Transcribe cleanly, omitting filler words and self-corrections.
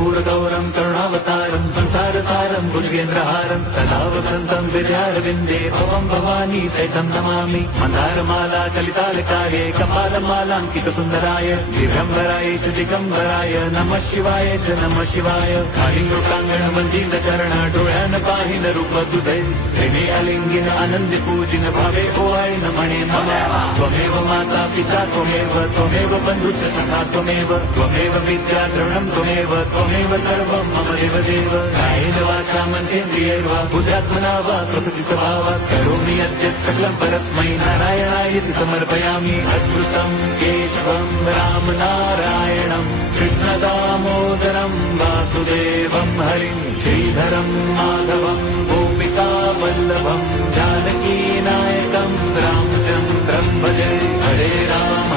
कर्पूरगौरं करुणावतारं संसारसारं भुजगेन्द्रहारं सदा वसन्तं विद्यारविन्दे भवं भवानी सहितं नमामि। मन्दारमाला कलितालकाये कपालमालाङ्कितसुन्दराय दिगम्बराय च दिगम्बराय नमः शिवाय च नमः शिवाय। कालिङ्गोटाङ्गण वन्दित चरण डोळ्यान पाहिन रूप तुझे प्रेमे अलिंगिन आनंद पूजिन भावे ओवाळी नमणे नमः। त्वमेव माता पिता त्वमेव बन्धुश्च सखा त्वमेव विद्या द्रविणं त्वमेव सर्वं मम देवदेव। कायेन वाचा मनसेन्द्रियैर्वा बुद्ध्यात्मना वा प्रकृति स्वभावात् करोमि यद्यत् सकलं परस्मै नारायणायति समर्पयामि। अच्युतं केशवं रामनारायणं कृष्णदामोदरं वासुदेवं हरिं श्रीधरं माधवं गोपिकावल्लभं जानकीनायकं रामचन्द्रं भजे। हरे राम